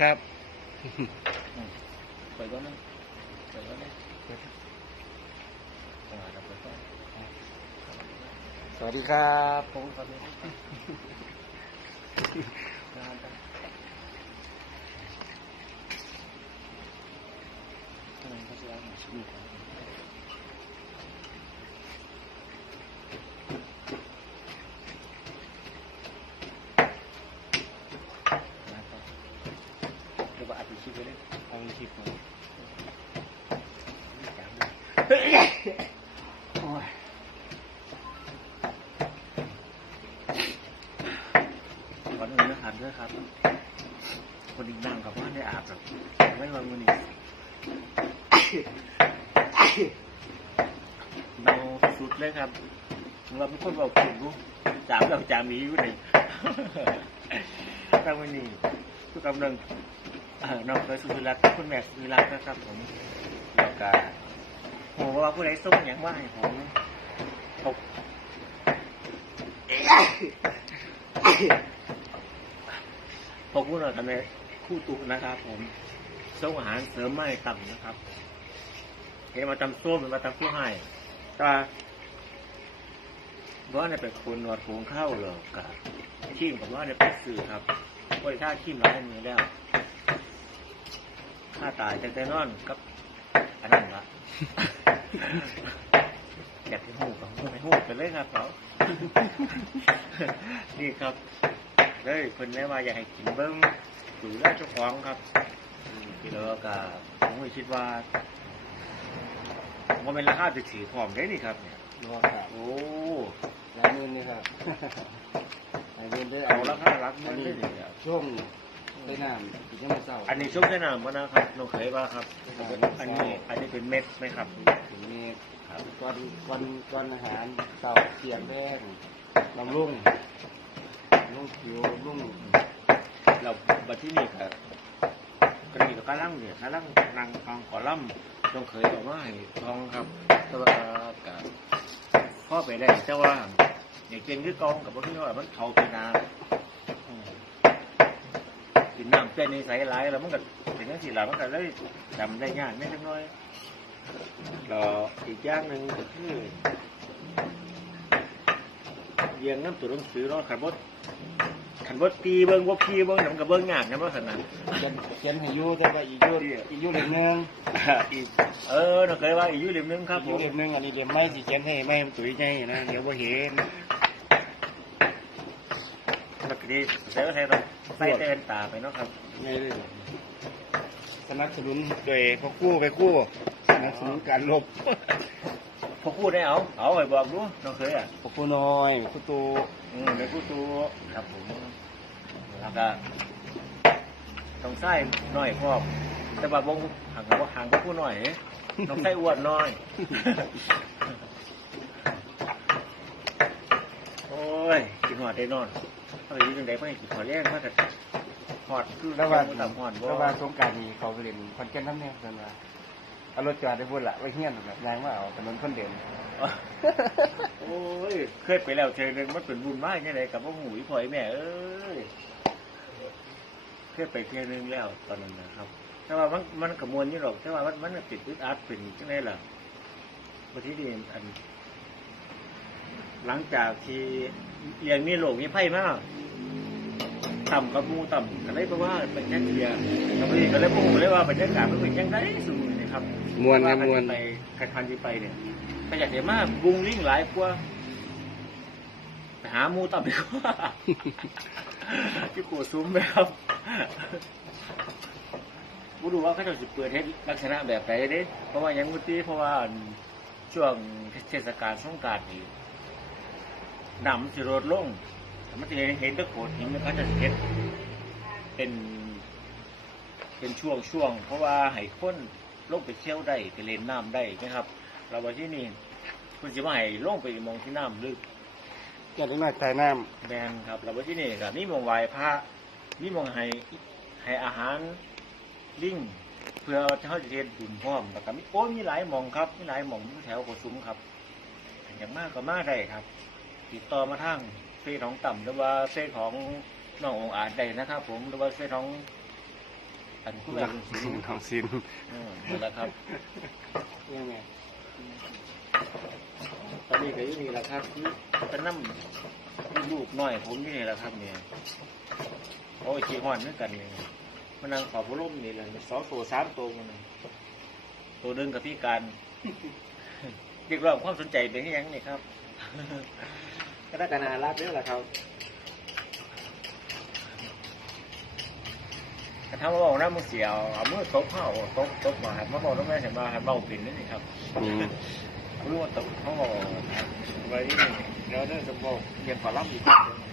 ครับเปิดก่อนนะเปิดก่อนนะเปิดจังหวะเราเปิดก่อนสวัสดีครับผมก่อนเลยงานกันข้างในเขาจะเอาหนังสือก่อนมาต่อเดี๋ยวว่าอัดคลิปไว้ เลยเอาคลิปมาจำเลยโอ้ยก่อนอื่นนะครับด้วยครับ คนอีกนั่งกับว่าได้อาบหรอกไม่มามือนี้เมาสุดเลยครับเราเป็นคนบอกถูกรู้จามเราจามีอยู่นี่ตั้งวันนี้ทุกกำลัง น้องเคยสุริรัตน์คุณแม่สุริรัตน์นะครับ ผมแล้วก็โหว่าผู้ใดส่งอย่างว่าให้ผมผมพอพูดหน่อยกันเลยคู่ตุนะครับ ผมส่งอาหารเสริมไม่ต่ำนะครับเห็นมาตำส้มมาตำผู้ให้ก็ว่าเนี่ยเป็นคนนวดโขงเข้าหรอกกับทีมกับว่าเนี่ยเป็นสื่อครับบริท่าทีมร้ายมือแล้ว ค่าตายแต่แต่นอนกับอันนั้นละอยากให้หูกับหูให้หูไปเลยครับเขานี่ครับเลยเพิ่นได้ว่าอยากให้กินเบิ้งดูแลเจ้าของครับอืมแล้วก็ผมก็คิดว่าว่าเป็นราคาจะถือพร้อมได้นี่ครับเนี่ยรอครับโอ้หลายหมื่นนี่ครับหลายหมื่นได้เอาราคารักอัมันนนี้ได้นี่ครับช่วง ได้น้ำอีกยังไม่เศร้าอันนี้ชุบได้น้ำก็นะครับน้องเคยว่าครับ อันนี้อันนี้เป็นเม็ดไหมครับถึงนี้ครับก่อนก่อนก่อนอาหารเต่าเสียงแดงลำลุ่งลุ่งผิวลุ่งเราบัดที่นี่ครับกระดิ่งกับกระลังเนี่ยกระลังนางฟังขอล่ำน้องเคยบอกว่าให้ทองครับแต่ว่ากับพ่อไปได้แต่ว่าอย่างเก่งคือกองกับพวกที่ว่ามันเขาไปนาอืม กินน้ำเป็นในใสหลายแล้วมันก็เป็นอย่างสี่หลัมันก็เลยจำได้ยากนิดน้อยแล้วอีกอย่างหนึ่งก็คือเรียงน้ำตัวหนังสือเนาะขันบดขันบดตีเบิ้งว่าพีเบิ้งหนังกับเบิ้งยากนะว่าขนาดเขียนเขียนให้อยูแต่ว่าอีกอยูอีกอยูเล่มหนึงอีกเออเราเคยว่าอีกอยุ่เล่มหนึงครับผอีกมอยูเล่มหนึงอันนี้เล่มไม่สิเขียนให้ไม่มันตุ๋ยใจนะเดี๋ยวบ่เห็น ปกติเซลล์ไทยต้องใส่เต้นตาไปเนาะครับไงเลยสนับสนุนโดยพวกกู้ไปกู้สนับสนุนการลบพวกพูดได้เอาเอาไปบอกดูน้องเคยอะพวกกู้น้อยพวกกู้ตูอืมในผู้ตัวครับผมแล้วก็ต้องใส่น้อยพร้อมแต่ว่าบงห่างกับห่างกับผู้น้อยเอ๊ะต้องใส่อ้วนน้อยโอ้ยกินหอดได้นอน เอาไปอยืนจังไดไม่กินหอดแรงมากแต่หอดคือแล้วว่าต่ำหอดบ่แล้วว่าสงกรารนี้เขาไปเรียนคอนเทนต์น้ำเนี่ยกันว่าเอารถจอดได้พูดละไว้เฮี้ยนแบบยางว่าเอาถนนคนเดินโอ้ยเคยไปแล้วเจอหนึ่งมันเป็นบุญมากยังไงกับพ่อหมูพ่อยแม่เอ้ยเคยไปเที่ยวหนึงแล้วตอนนั้นนะครับแต่ว่ามันมันกระมวลนี่หรอกแต่ว่ามันมันติดอึดอัดเป็นจังไงล่ะวันที่ดีอัน หลังจากที่ เรียงมีโลกมีไพ่มากต่ำกับหมูต่ำก็เลยเพราะว่าเป็นแค่เทียก็เลยก็เลยพูดเลยว่าบรรยากาศมันเป็นยังไงสูงนะครับมวนครับมวนไปใครทันที่ไปเนี่ยไปอยากเห็นมากบุงลิ่งหลายกว่าไปหาหมูต่ำดีกว่าที่กูซุ้มไปครับกูดูว่าเขาจะเปิดให้ลักษณะแบบไหนเด้เพราะว่ายังมุตีเพราะว่าช่วงเทศกาลสงกรารนี่ น้ำมันจะลดลงแต่มันจะเห็นเห็นแตะโขดหินมันก็จะเห็นเป็นเป็นช่วงช่วงๆเพราะว่าให้คนลงไปเที่ยวได้ไปเล่นน้ำได้นะครับ เราว่าที่นี่คุณจะมาให้ลงไปมองที่น้ำลึกแก่ได้มาใส่น้แมนครับเราว่าที่นี่ครับนี่มองไหวพระนี่มองให้ให้อาหารลิงเพื่อเขาจะเรียนบุญพร้อมแล้วก็มีโอ้ยมีหลายหมองครับมีหลายหมองอยู่แถวโกสุมครับอย่างมากก็มาได้ครับ ติดต่อมาทางเฟซของต่ำหรือว่าเฟซของน้ององอาจได้นะครับ ผมหรือว่าเฟซของอันผู้ใดเป็นสิสินนของสินอืมนั่นแหละครับยังไงตอนนี้ก็อยังมีแหละครับคือเป็นน้ำลูกน้อย ผมนี่นี่แหละครับเนี่ยโอ้ยขี้ห้อนนึกกันเนี่ยมันนั่งขอบพร่มนี่เลยสองตัวสามตัวมันนะตัวหนึงกับพี่การเรียกร้องความสนใจเป็นยังนี่ครับ ก็ได้กันนารักเด้อละครับกระทำมาบอกนะมึงเสียวเอามือตบเผาตบตบมาหันมาบอกน้องแม่เห็นมาหันเบาปิ่นนี่ครับอืมรู้ว่าตบเขาบอกไว้นี่แล้วเนี่ยจะบอกเรียนฝรั่งอีกครับ